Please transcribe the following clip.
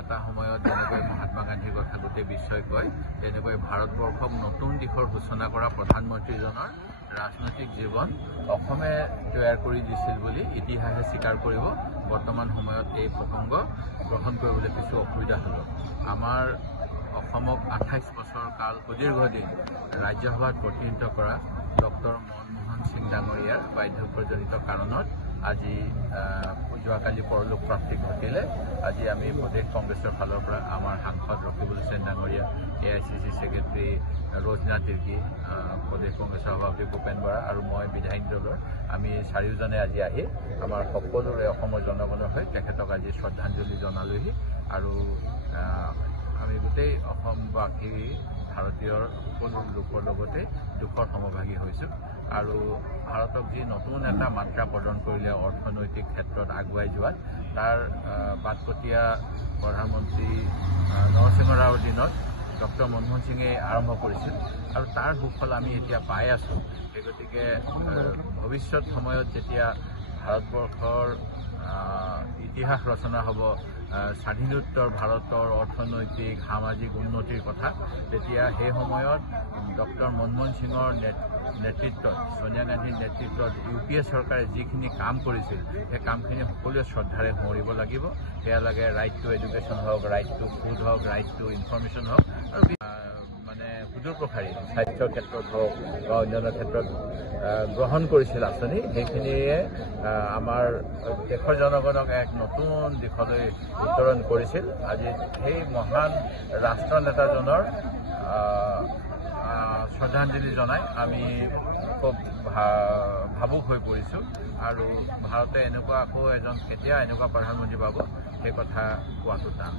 এটা সময়ত যেনেকৈ মহাত্মা গান্ধীৰ কথা গোটেই বিশ্বই কয় তেনেকৈ ভাৰতবৰ্ষক নতুন দিশৰ সূচনা কৰা প্ৰধানমন্ত্ৰীজনৰ ৰাজনৈতিক জীৱন অসমে তৈয়াৰ কৰি দিছিল বুলি ইতিহাসে স্বীকাৰ কৰিব। বৰ্তমান সময়ত এই প্ৰসংগ গ্ৰহণ কৰিবলৈ কিছু অসুবিধা হ'ব। আমাৰ অসমক 28 বছৰ কাল সুদীৰ্ঘদিন ৰাজ্যসভাত প্ৰতিনিধিত্ব কৰা ডক্টৰ মনমোহন সিং ডাঙৰীয়াৰ বাৰ্ধক্যজনিত কাৰণত আজি যোৱাকালি পৰলোক প্ৰাপ্তি ঘটিলে। আজি আমি প্ৰদেশ কংগ্ৰেছৰ ফালৰ পৰা আমাৰ সাংসদ ৰকিবুল হুছেইন ডাঙৰীয়া, AICC ছেক্ৰেটাৰী ৰজনা তিৰ্কী, প্ৰদেশ কংগ্ৰেছৰ সভাপতি ভূপেন বৰা আৰু মই বিধায়িনী দলৰ আমি চাৰিওজনে আজি আহি আমাৰ সকলোৰে অসমৰ জনগণৰ হৈ তেখেতক আজি শ্ৰদ্ধাঞ্জলি জনালোহি আৰু আমি গোটেই অসমবাসী ভাৰতীয় সকলো লোকৰ লগতে দুখৰ সমভাগী হৈছোঁ আৰু ভাৰতক যি নতুন এটা মাত্ৰা প্ৰদান কৰিলে অৰ্থনৈতিক ক্ষেত্ৰত আগুৱাই যোৱাত তাৰ বাটকটীয়া প্ৰধানমন্ত্ৰী নৰসিংহ ৰাওৰ দিনত ডক্টৰ মনমোহন সিঙে আৰম্ভ কৰিছিল আৰু তাৰ সুফল আমি এতিয়া পাই আছোঁ। সেই গতিকে ভৱিষ্যত সময়ত যেতিয়া ভাৰতবৰ্ষৰ ইতিহাস ৰচনা হ'ব, স্বাধীনোত্তৰ ভাৰতৰ অৰ্থনৈতিক সামাজিক উন্নতিৰ কথা, তেতিয়া সেই সময়ত ডক্টৰ মনমোহন সিঙৰ নেতৃত্বত, ছোনিয়া গান্ধীৰ নেতৃত্বত UPA চৰকাৰে যিখিনি কাম কৰিছিল সেই কামখিনি সকলোৱে শ্ৰদ্ধাৰে সোঁৱৰিব লাগিব। সেয়া লাগে ৰাইট টু এডুকেশ্যন হওক, ৰাইট টু ফুড হওক, ৰাইট টু ইনফৰমেশ্যন হওক আৰু মানে সুদূৰ প্ৰসাৰী স্বাস্থ্যৰ ক্ষেত্ৰত হওক বা অন্যান্য ক্ষেত্ৰত গ্ৰহণ কৰিছিল আঁচনি। সেইখিনিয়ে আমাৰ দেশৰ জনগণক এক নতুন দিশলৈ উত্তৰণ কৰিছিল। আজি সেই মহান ৰাষ্ট্ৰনেতাজনৰ শ্ৰদ্ধাঞ্জলি জনাই আমি খুব ভাবুক হৈ পৰিছোঁ আৰু ভাৰতে এনেকুৱা আকৌ এজন কেতিয়া এনেকুৱা প্ৰধানমন্ত্ৰী পাব সেই কথা কোৱাটো টান।